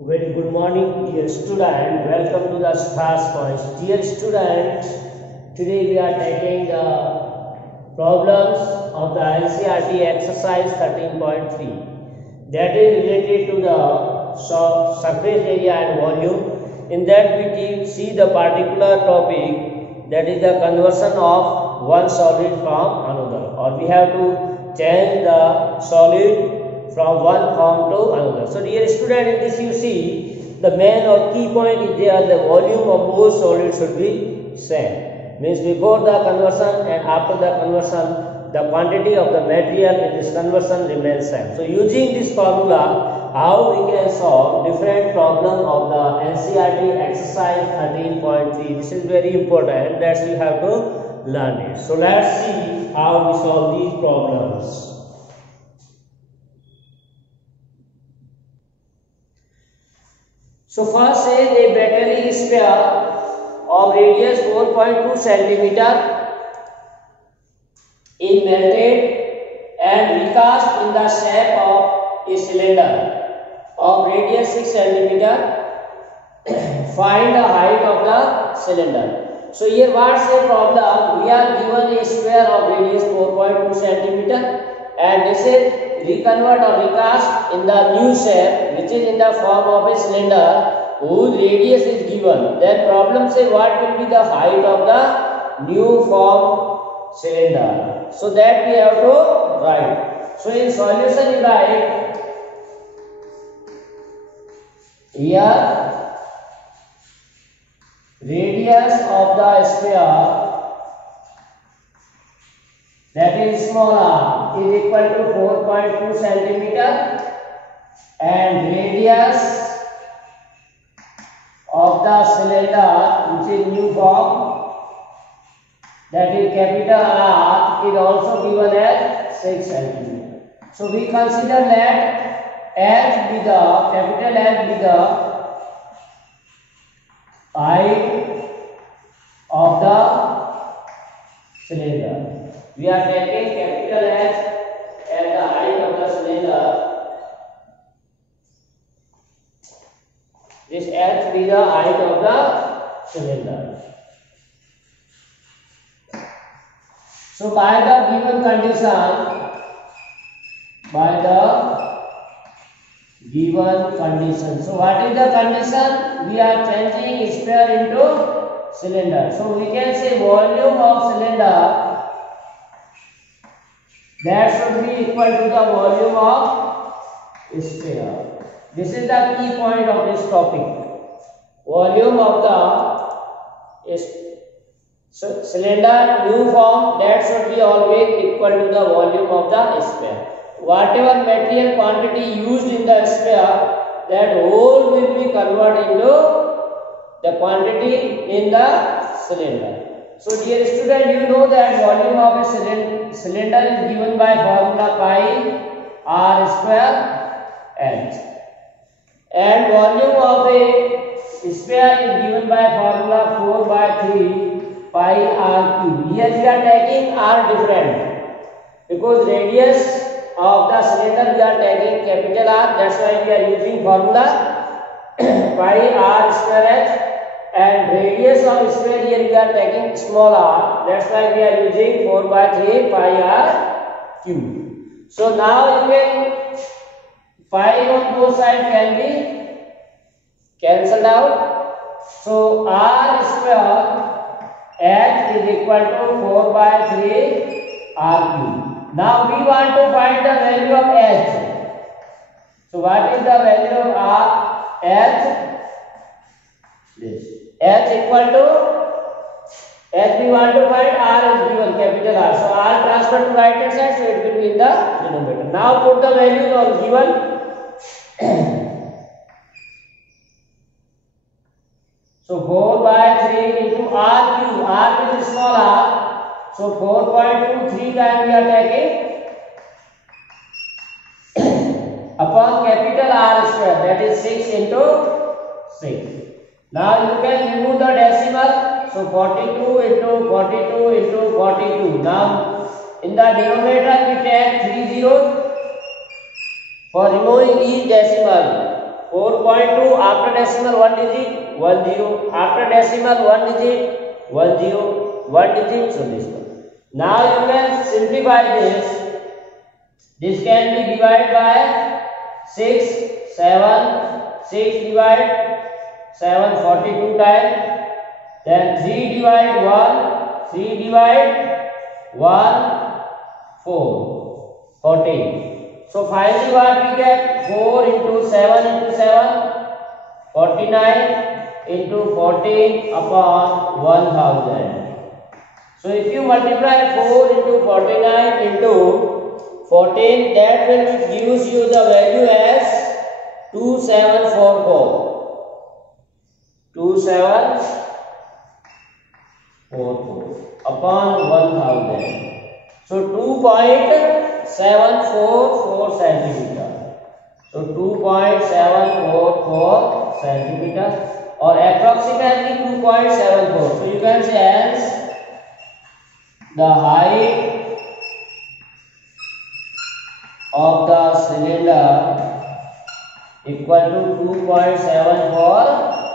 Very good morning, dear student. Welcome to the Stars Point. Dear student, today we are taking the problems of the NCERT exercise 13.3. That is related to the surface area and volume. In that we see the particular topic, that is the conversion of one solid from another, or we have to change the solid from one form to another. So dear student, in this you see the main or key point is there, the volume of both solids should be same. Means before the conversion and after the conversion, the quantity of the material in this conversion remains same. So using this formula, how we can solve different problem of the NCERT exercise 13.3. This is very important, that you have to learn it. So let's see how we solve these problems. So first is a battery sphere of radius 4.2 cm is melted and recast in the shape of a cylinder of radius 6 cm. Find the height of the cylinder. So here what's the problem? We are given a sphere of radius 4.2 cm and this is reconvert or recast in the new shape which is in the form of a cylinder whose radius is given. Then problem say what will be the height of the new form cylinder. So that we have to write. So in solution you write here radius of the sphere, that is small r, is equal to 4.2 cm and radius of the cylinder which is new form, that is capital R, is also given as 6 cm. So we consider that H be the capital H be the height of the cylinder. We are taking capital H as the height of the cylinder. This H be the height of the cylinder. So by the given condition, so what is the condition? We are changing sphere into cylinder. So we can say volume of cylinder that should be equal to the volume of sphere. This is the key point of this topic. Volume of the cylinder new form that should be always equal to the volume of the sphere. Whatever material quantity used in the sphere, that whole will be converted into the quantity in the cylinder. So dear student, you know that volume of a cylinder is given by formula pi r square h, and volume of a sphere is given by formula 4 by 3 pi r cube. Here we are taking r different because radius of the cylinder we are taking capital R, that's why we are using formula pi r square h, and radius of sphere here we are taking small r, that's why we are using 4 by 3 pi r cube. So now you can pi on both sides can be cancelled out. So r square h is equal to 4 by 3 r cube. Now we want to find the value of h. So what is the value of r? H, this h equal to h we want to find, r is given capital R. So r transfer to right hand side, so it will be in the denominator. Now put the values on given. So 4 by 3 into r cube, r is small r. So 4.23 times we are taking upon capital R square, that is 6 into 6. Now you can remove the decimal. So 42 into 42 into 42. Now in the denominator we take 3 zeros. For removing each decimal, 4.2 after decimal 1 digit 10, after decimal 1 digit 10, 1 digit. So this one. Now you can simplify this. This can be divided by 6, 7, 6 divide 7 42 times. Then 3 divide 1, 3 divide 1 4 14. So finally what we get? 4 into 7 into 7 49 into 14 upon 1000. So if you multiply 4 into 49 into 14, that will gives you the value as 2744. 2744 upon 1000. So 2.744 centimeter. So 2.744 centimeter or approximately 2.74. So you can say as the height of the cylinder equal to 2.74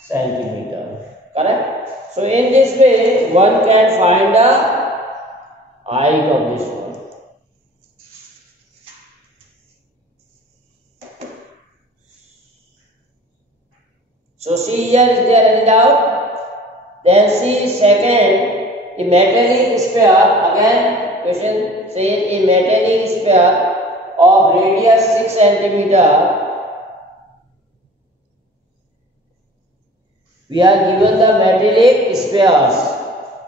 centimeter. Correct? So in this way one can find the height of this one. So see here, is there any doubt? Then see second, a metallic sphere. Again question says a metallic sphere of radius 6 centimeter. We are given the metallic spheres.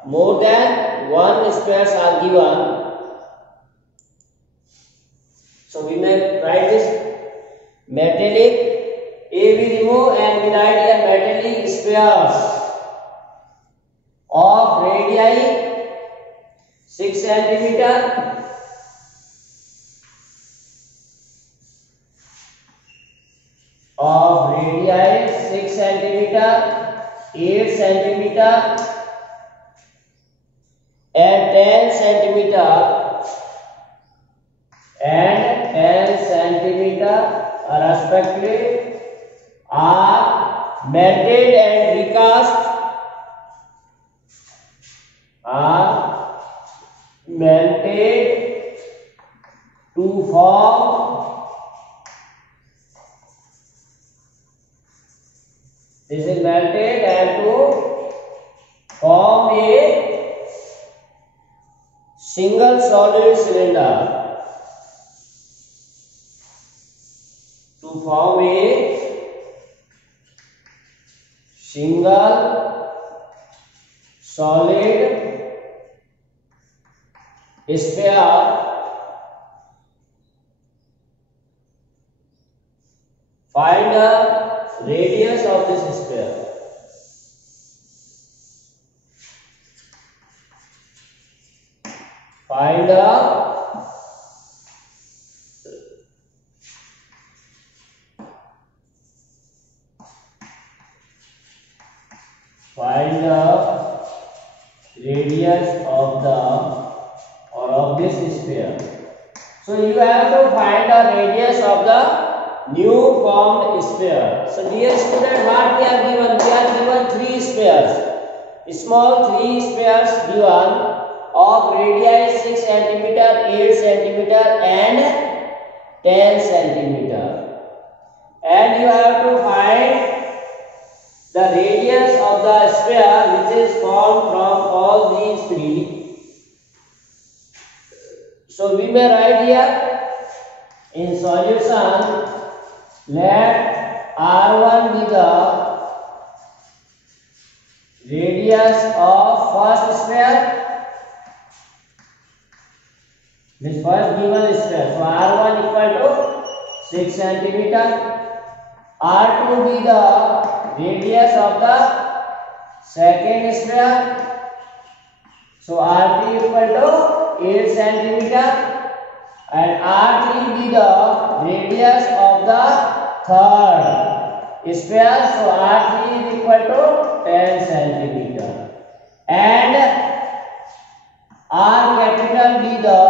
More than one spheres are given. So we may write this metallic. A we remove and we write here metallic spheres of radii 6 centimeter. Of radii 6 centimeter, 8 centimeter and 10 centimeter and 10 centimeter respectively are melted and recast, to form this is melted and to form a single solid cylinder. To form a single solid sphere find the radius of this sphere. Find the radius of the or of this sphere. So you have to find the radius of the new formed sphere. So dear student, what we are given? We are given 3 spheres. Small 3 spheres given of radii 6 cm, 8 cm and 10 cm. And you have to find the radius of the sphere which is formed from all these 3. So we may write here in solution, let R1 be the radius of first sphere, this first given sphere. So R1 equal to 6 cm. R2 be the radius of the second sphere. So R3 equal to 8 cm and R3 be the radius of the third sphere. So R3 is equal to 10 cm and R capital be the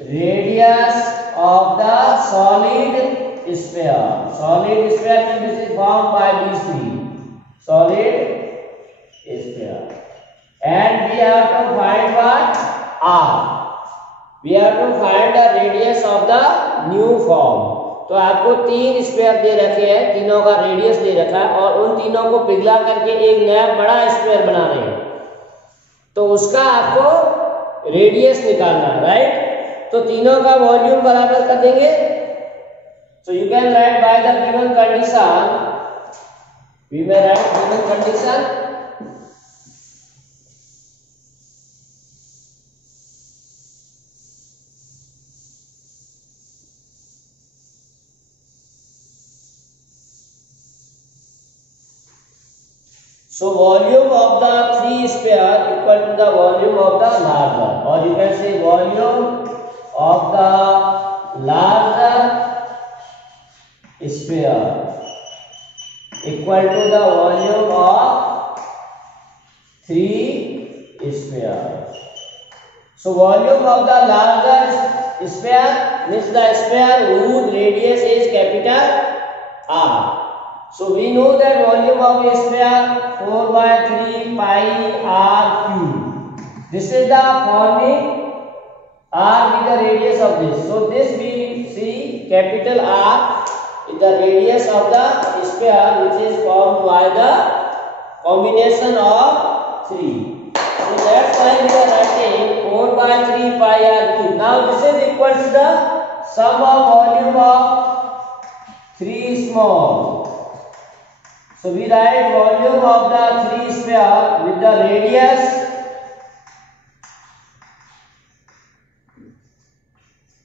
radius of the solid sphere. Solid sphere means this is formed by these three. Solid sphere. And we have to find what? R. We have to find the radius of the new form. तो आपको तीन sphere दे रखे हैं, तीनों का radius दे रखा है और उन तीनों को पिघला करके एक नया बड़ा स्फीयर बना रहे हैं, तो उसका आपको रेडियस निकालना है, राइट। तो तीनों का वॉल्यूम बराबर कर देंगे। So you can write by the given condition, we may write given condition. So volume of the three sphere equal to the volume of the larger, or you can say volume of the larger sphere equal to the volume of three sphere. So volume of the larger sphere means the sphere whose radius is capital R. So we know that volume of a sphere 4 by 3 pi r cube. This is the forming r with the radius of this. So this we see capital R is the radius of the sphere which is formed by the combination of 3. So that's why we are writing 4 by 3 pi r cube. Now this is equal to the sum of volume of 3 small. So we write volume of the three sphere with the radius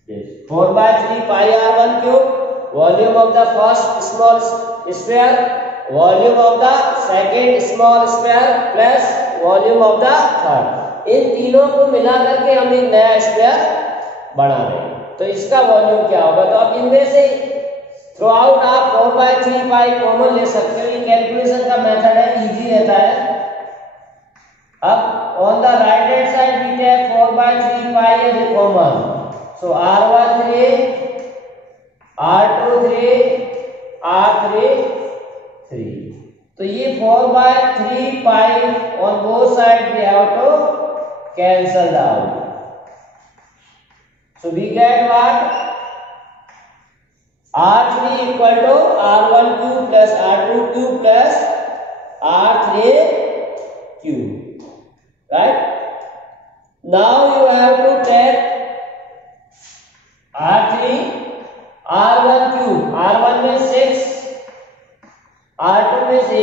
yes 4 by 3 pi r1 cube, volume of the first small sphere, volume of the second small sphere plus volume of the third। इन तीनों को मिला करके हम एक नया sphere बना रहे हैं। तो इसका वॉल्यूम क्या होगा? तो आप इनमें से थ्रू आउट आप 4 by 3 पाई कॉमन ले सकते हो। ये कैलकुलेशन का मेथड है, इजी रहता है। अब on the right hand side we take 4 by 3 pi as a common. So r1 3, r2 3, r3 3। तो ये 4 by 3 pi on both side we have to cancel out. So we get what? R3 equal to R1 cube plus R2 cube plus R3 cube, right? Now you have to take R3, R1 cube, R1 means 6, R2 means 8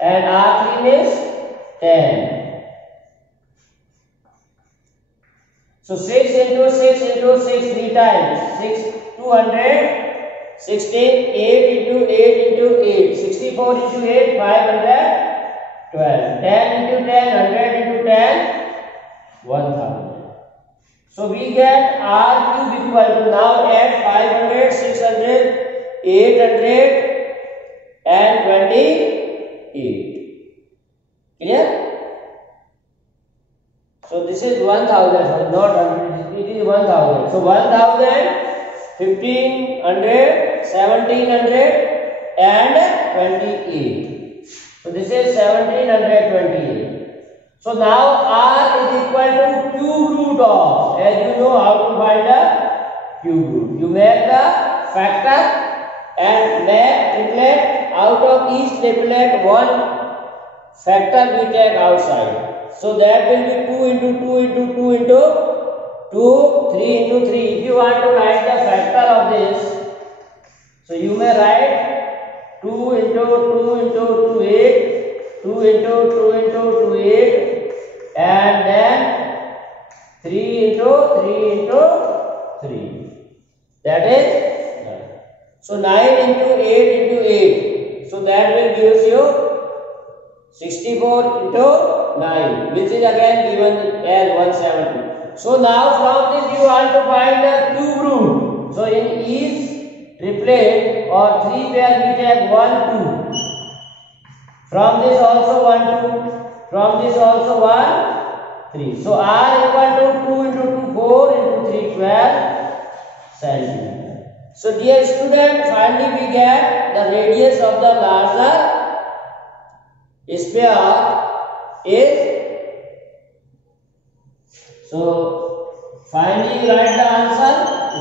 and R3 means 10. So 6 into 6 into 6 3 times, 6 200, 16, 8 into 8 into 8, 64 into 8, 512, 10 into 10, 100 into 10, 1000. So we get R cube equal to, now add 500, 600, 800 and 28. Clear? So this is 1000, not 100, it is 1000. So 1000, 1500, 1700 and 28. So this is 1728. So now R is equal to cube root of, as you know how to find the cube root. You make the factor and make triplet. Out of each triplet one factor we take outside. So that will be 2 into 2 into 2 into 2, 3 into 3. If you want to write the factor of this, so you may write 2 into 2 into 2, 8, 2 into 2 into 2, 8, and then 3 into 3 into 3. That is 9. So 9 into 8 into 8. So that will give you 64 into 9, which is again given as 170. So now from this you want to find the cube root. So in each triplet or 3 pair we take 1, 2. From this also 1, 2. From this also 1, 3. So R equal to 2 into 2, 4. 12 centimeter. So dear student, finally we get the radius of the larger sphere is, so finally we write the answer.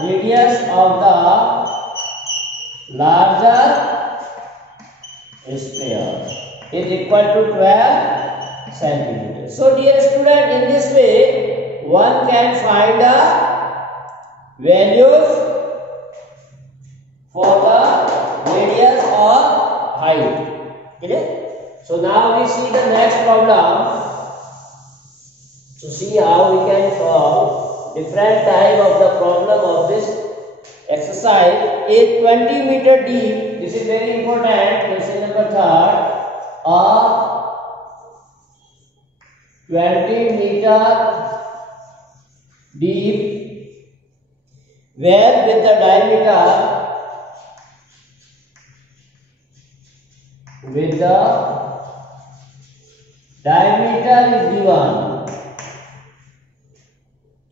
Radius of the larger sphere is equal to 12 centimeters. So dear student, in this way one can find the values for the radius or height. Okay? So now we see the next problem. So see how we can solve different type of the problem of this exercise. A 20 meter deep, this is very important, question number 3rd, a 20 meter deep well with the diameter is given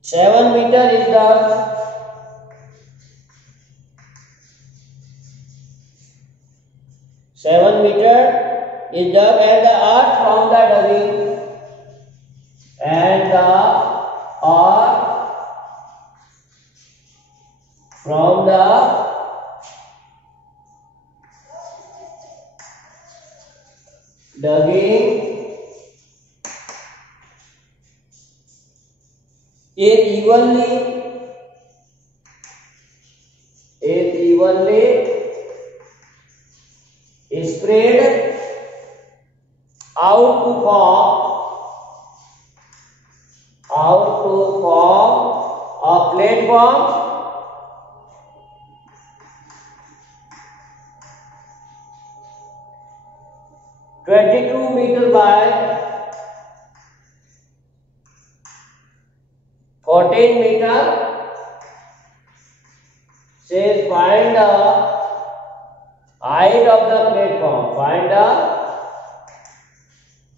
7 meter is the 7 meter is dug and the earth from the digging and the earth from the digging is evenly spread out to form a platform (22 meter by 14 meter). Says find the height of the platform. Find the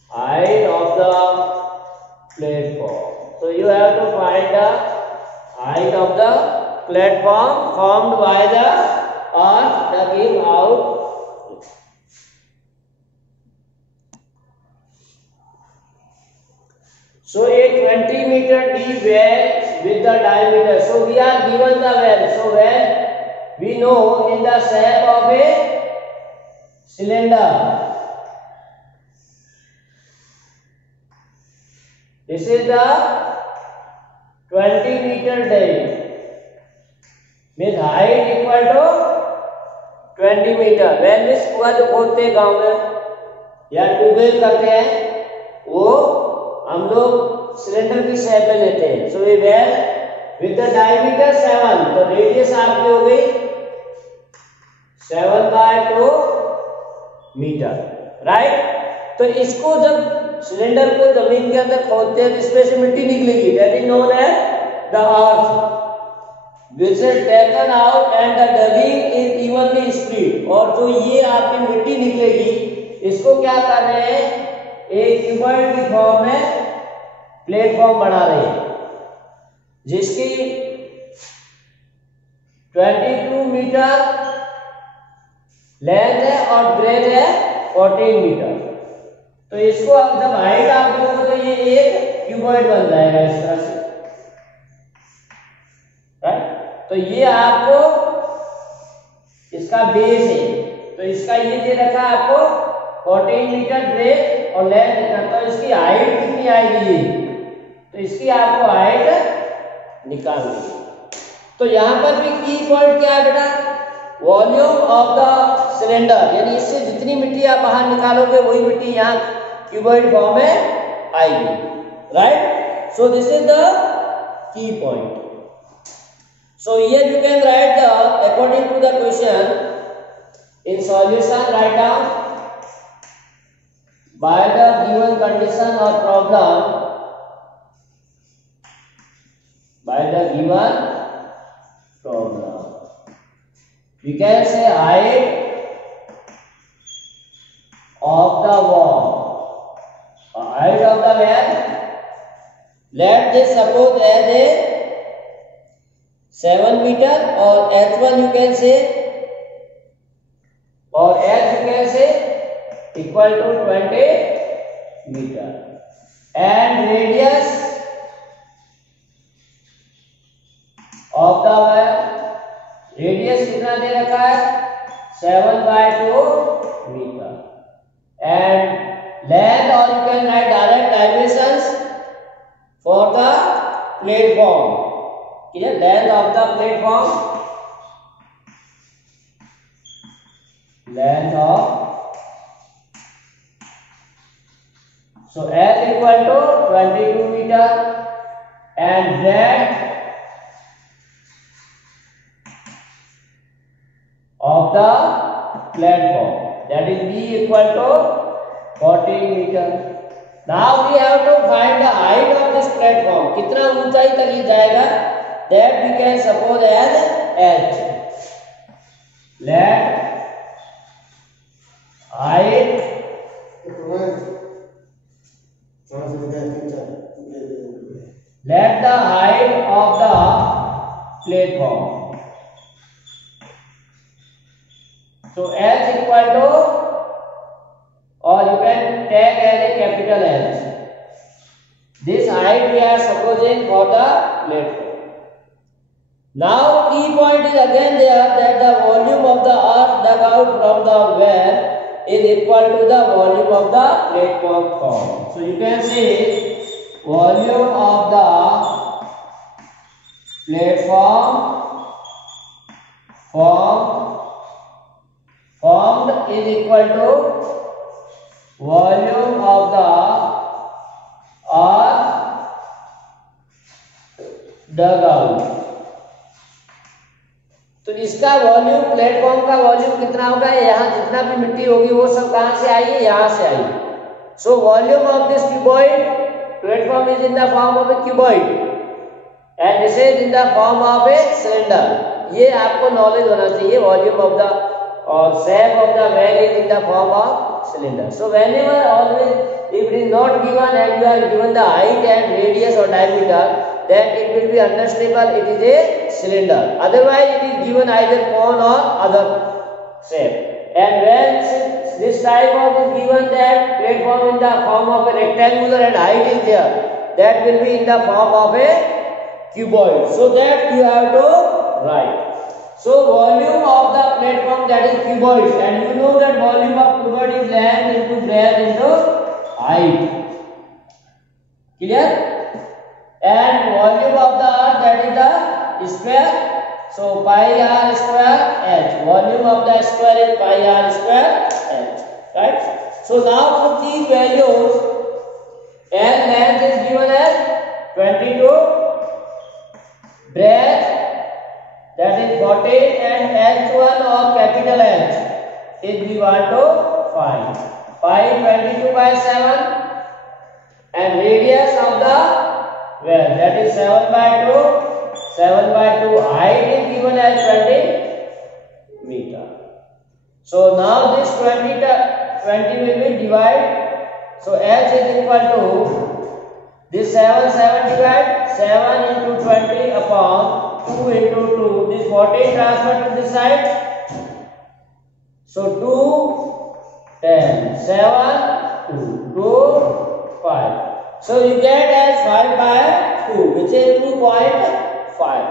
height of the platform. So you have to find the height of the platform formed by the earth digging out. So a 20 meter deep well with the diameter. So we are given the well. So well we know in the shape of a cylinder. This is the 20 meter deep with height equal to 20 meter. Well में कुआं जो खोदते हैं गाँव में या tubewell करते हैं वो हम लोग सिलेंडर की शेप में लेते हैं. सो ये वेल विद द डायमीटर 7, तो रेडियस आपकी हो गई 7/2 मीटर, राइट. तो इसको जब सिलेंडर को जमीन के अंदर खोदते हैं तो इसमें से मिट्टी निकलेगी. That is known as the earth which is taken out and the digging is evenly spread. और जो ये आपकी मिट्टी निकलेगी इसको क्या कर रहे हैं, एक क्यूबॉइड की फॉर्म में प्लेटफॉर्म बना रहे हैं जिसकी 22 मीटर लेंथ है और ब्रेथ है 14 मीटर. तो इसको अब जब हाइट आप दोगे तो ये एक क्यूबॉइड बन जाएगा इस तरह से, राइट. तो ये आपको इसका बेस है. तो इसका ये दे रखा है आपको 14 मीटर ब्रेथ और लेंथ है. तो इसकी हाइट कितनी आएगी, तो इसकी आपको हाइट निकालनी है. तो यहां पर भी की पॉइंट क्या है बेटा, वॉल्यूम ऑफ द सिलेंडर, यानी इससे जितनी मिट्टी आप बाहर निकालोगे वही मिट्टी यहाँ क्यूबॉइड फॉर्म में आएगी, right. So this is the key point. So here you can write the according to the question in solution write down by the given condition और problem. By the given problem, we can say height of the wall, height of the wall. Let this suppose as a 7 meter, or h1 you can say, or h you can say equal to 20 meter, and radius of the wire, radius कितना दे रखा है 7/2 metre, and length, or you can write direct dimensions for the platform. Clear? Length of the platform, length of, so L equal to 22 meter, and breadth of the platform, that is B equal to 14 meter. Now we have to find the height of this platform. कितना ऊंचाई तक ये जाएगा, that we can suppose as h. Let height let the height of the platform, so h equal to, or you can take as a capital H. This height we are supposing for the platform. Now key point is again there, that the volume of the earth dug out from the well is equal to the volume of the platform formed. So you can say volume of the platform formed is equal to volume of the earth dug out. तो इसका volume, platform का volume कितना होगा, यहाँ जितना भी मिट्टी होगी वो सब कहाँ से आई है, यहाँ से आई. So volume of this cuboid platform is in the form of a cuboid and this is in the form of a cylinder. ये आपको नॉलेज होना चाहिए. वॉल्यूम ऑफ द और shape of the well is in the form of cylinder. So whenever, always, if it is not given and you are given the height and radius or diameter, then it will be understandable it is a cylinder. Otherwise it is given either cone or other shape. And when this type of is given, that platform in the form of a rectangular and height is there, that will be in the form of a cuboid. So that you have to write. So volume of the platform, that is cuboid, and you know that volume of cuboid is length into breadth into height. Clear? And volume of the earth, that is the square. So pi r square h. Volume of the square is pi r square h. Right? So now put these values. L length is given as 22, breadth that is 40, and h1 or capital H is we want to find. Pi 22/7, and radius of the well, that is 7/2. 7/2. Height is given as 20 meter. So now this 20 will be divided. So H is equal to this 7 divide 7 into 20 upon 2 into 2. This 40 transfer to this side. So 2, 10, 7, 2, 5. So you get as 5/2, which is 2.5.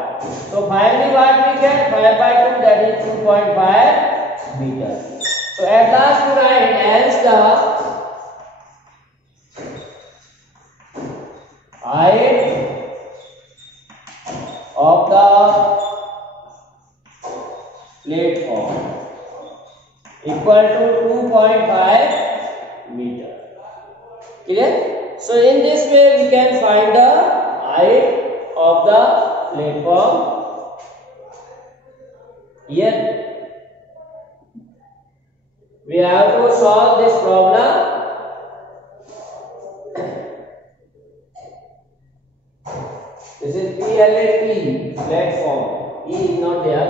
So finally what we get, 5/2, that is 2.5 meter. So at last you write as the height of the platform equal to 2.5 meter. Clear? So in this way we can find the height of the platform. Here we have to solve this problem. This is PLAT platform. E is not there.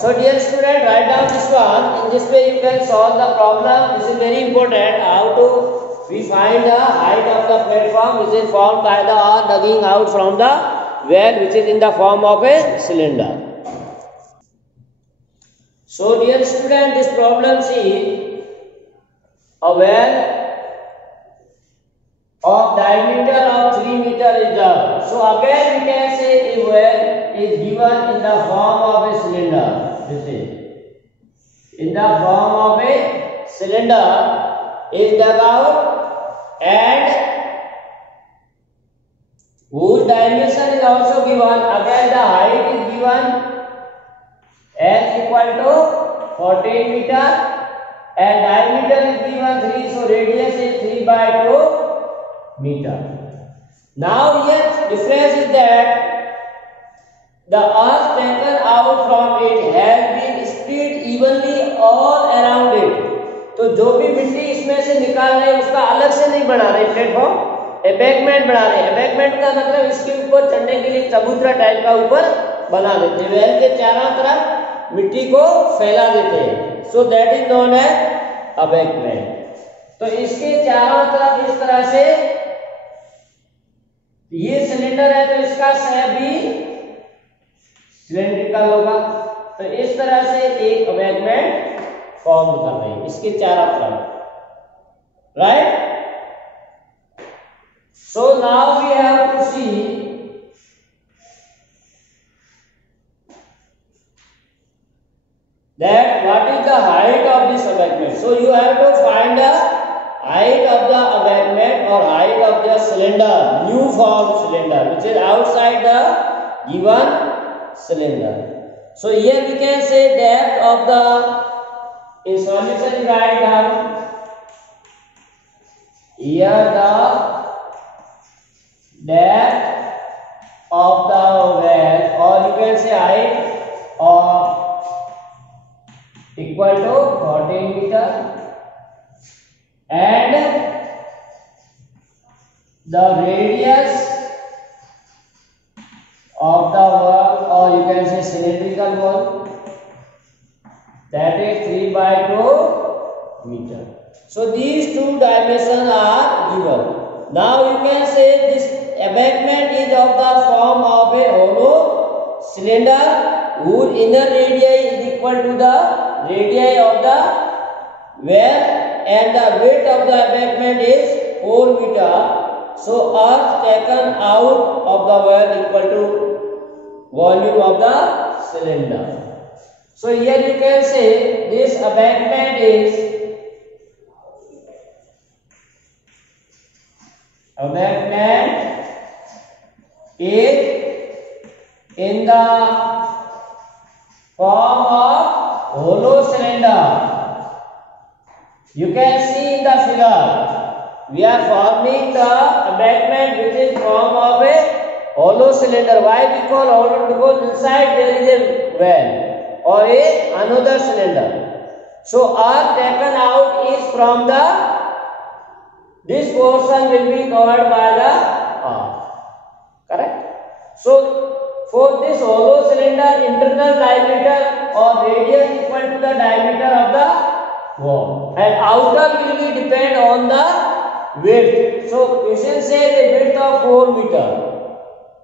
So dear student, write down this one. In this way you can solve the problem. This is very important. How to we find the height of the platform, which is formed by the earth digging out from the well which is in the form of a cylinder. So dear student, this problem is a well of diameter of 3 meter is done. So again we can say a well is given in the form of a cylinder. This is in the form of a cylinder is dug out and whose dimension is also given. Again the height is given as equal to 14 meter and diameter is given 3, so radius is 3 by 2 meter. Now here difference is that the earth taken out from it has been spread evenly all around it. तो जो भी मिट्टी इसमें से निकाल रहे हैं उसका अलग से नहीं बना रहे प्लेटफॉर्म, एबैकमेंट बना रहे हैं। एबैकमेंट का मतलब इसके ऊपर चढ़ने के लिए चबूतरा टाइप का ऊपर बना देते हैं, वेल के चारों तरफ मिट्टी को फैला देते हैं। So that is known as abutment. तो इसके चारों तरफ इस तरह से ये सिलेंडर है तो इसका स्लैब भी सिलेंड्रिकल होगा। तो इस तरह से एक अबैकमेंट फॉर्म कर रहे हैं इसके चारों तरफ, right. So now we have to see that what is the height of this abutment. So you have to find the height of the abutment or height of the cylinder, new form cylinder which is outside the given cylinder. So here we can say depth of the, in solution write down here the depth of the well, or you can say height of equal to 14 meter and the radius of the wall, or you can say cylindrical wall, that is 3 by 2 meter. So these two dimensions are given. Now you can say this abutment is of the form of a hollow cylinder whose inner radii is equal to the radii of the well and the width of the abutment is 4 meter. So earth taken out of the well equal to volume of the cylinder. So here you can say this abutment is in the form of hollow cylinder. You can see in the figure we are forming the abutment which is form of a hollow cylinder. Why we call hollow? Because inside there is a well or another cylinder. So earth taken out is from the, this portion will be covered by the earth, correct? So for this hollow cylinder, internal diameter or radius equal to the diameter of the wall and outer will be depend on the width. So question says a width of 4 meter.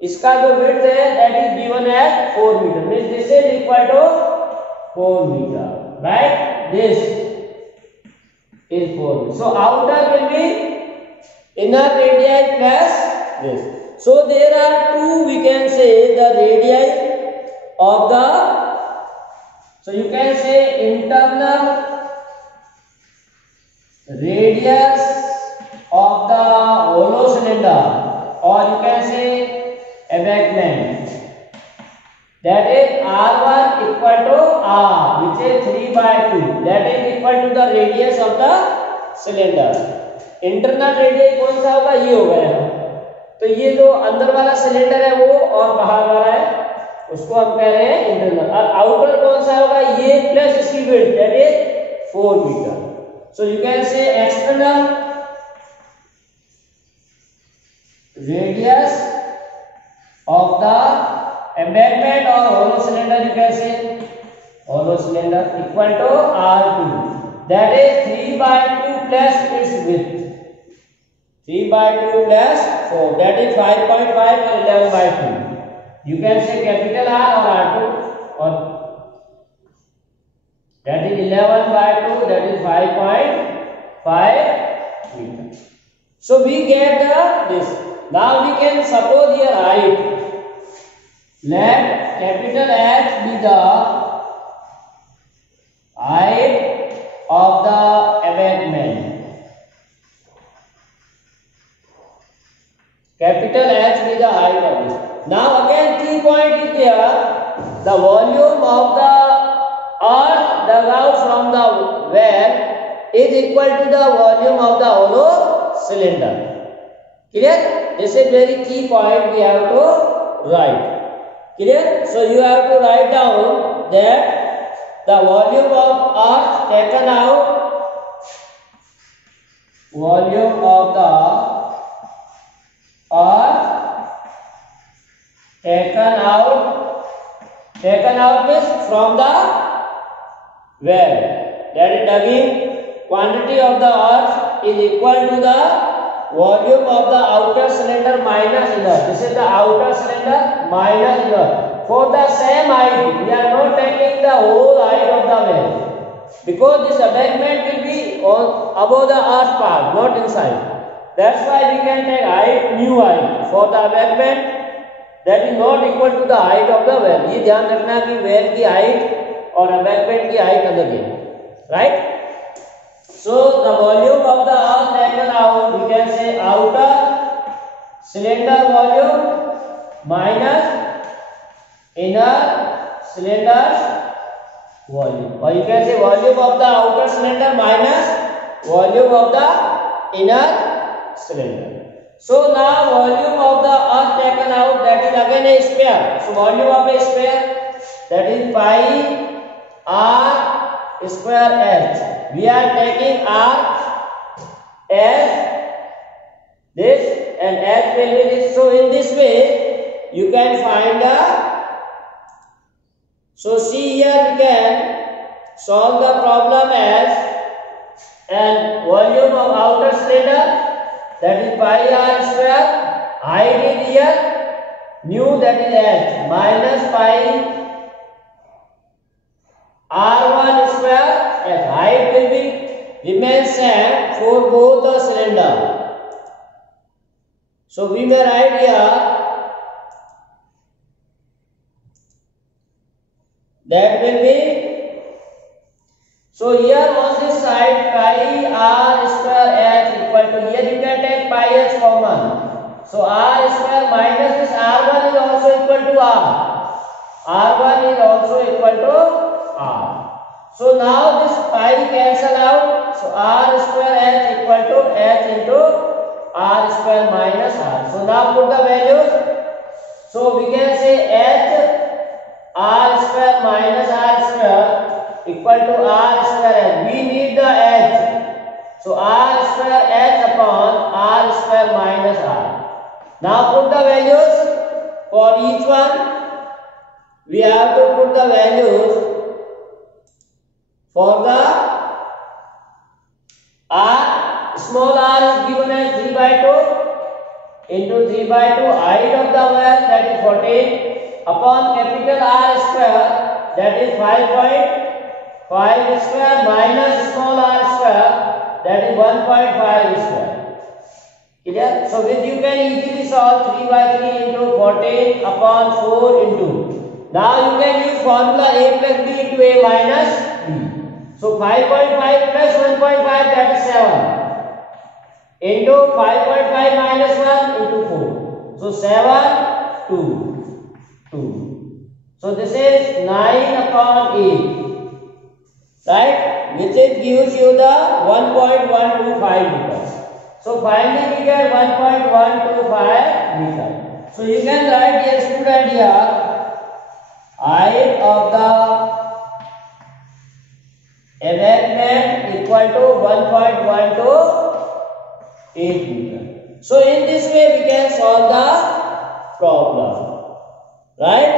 इसका जो width है that is given as 4 meter, means this is equal to 4 meter, right? This is 4 meter. So outer will be inner radii plus this. So there are two, we can say the radii of the, so you can say internal radius of the hollow cylinder, or you can say abutment, that is R1 equal to R which is 3 by 2, that is equal to the radius of the cylinder. Internal radius कौन सा होगा? ये होगा यहाँ। तो ये जो अंदर वाला सिलेंडर है वो और बाहर वाला है उसको हम कह रहे हैं इंटरनल, और आउटर कौन सा होगा? ये प्लस इसकी width that is 4 metre. So you can say external radius of the abutment or hollow cylinder, you can say hollow cylinder equal to R2, that is 3 by 2 plus its width, 3 by 2 plus 4, that is 5.5 or 11 by 2. You can say capital R or R2, or that is 11 by 2, that is 5.5 meter. So we get this. Now we can suppose here height. Let capital H be the height of the embankment. Capital H be the height of this. Now again key point is there. The volume of the earth dug out from the well is equal to the volume of the hollow cylinder. Clear? This is very key point we have to write. Clear? So you have to write down that the volume of earth taken out, volume of the earth taken out means from the well, that is digging, quantity of the earth is equal to the volume of the outer cylinder minus inner. This is the outer cylinder minus inner. For the same height, we are not taking the whole height of the well, because this embankment will be on above the earth part, not inside. That's why we can take height, new height for the embankment, that is not equal to the height of the well. ये ध्यान रखना कि well की height और embankment की height अलग है, right? So the volume of the earth taken out, we can say outer cylinder volume minus inner cylinder volume, or you can say volume of the outer cylinder minus volume of the inner cylinder. So now volume of the earth taken out, that is again a sphere. So volume of a sphere, that is pi r square h. We are taking r as this and h will be this. So in this way you can find a. So see here we can solve the problem as and volume of outer cylinder, that is pi r square, height is here, nu that is h, minus pi r1 square, and height will be remain same for both the cylinder. So we may write here that will be, so here on this side pi r square h equal to, here you can take pi h common, so r square minus this r1 is also equal to r1 is also equal to r. So now this pi cancel out, so r square h equal to h into r square minus r. So now put the values, so we can say h r square minus r square equal to r square h. We need the h, so r square h upon r square minus r. Now put the values for each one. We have to put the values for the r, small r is given as 3 by 2 into 3 by 2 height of the well, that is 14, upon capital R square, that is 5.5 square minus small r square, that is 1.5 square. Clear? So with you can easily solve 3 by 3 into 14 upon 4 into. Now you can use formula a plus b into a minus b. So 5.5 plus 1.5, that is 7 into 5.5 minus 1 into 4. So 7, 2, 2. So this is 9 upon 8, right? Which it gives you the 1.125 meters. So finally we get 1.125 meter. So you can write here, student, here height of the embankment equal to 1.128 meter. So in this way we can solve the problem, right?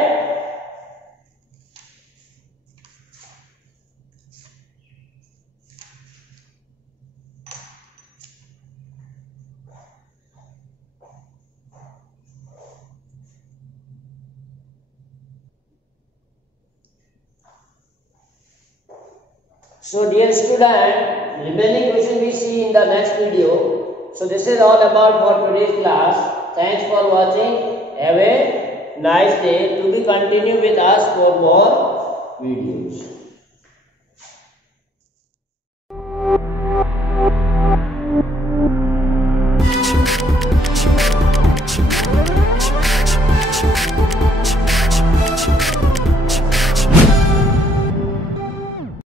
So dear student, remaining question we see in the next video. So this is all about for today's class. Thanks for watching. Have a nice day. To be continued with us for more videos.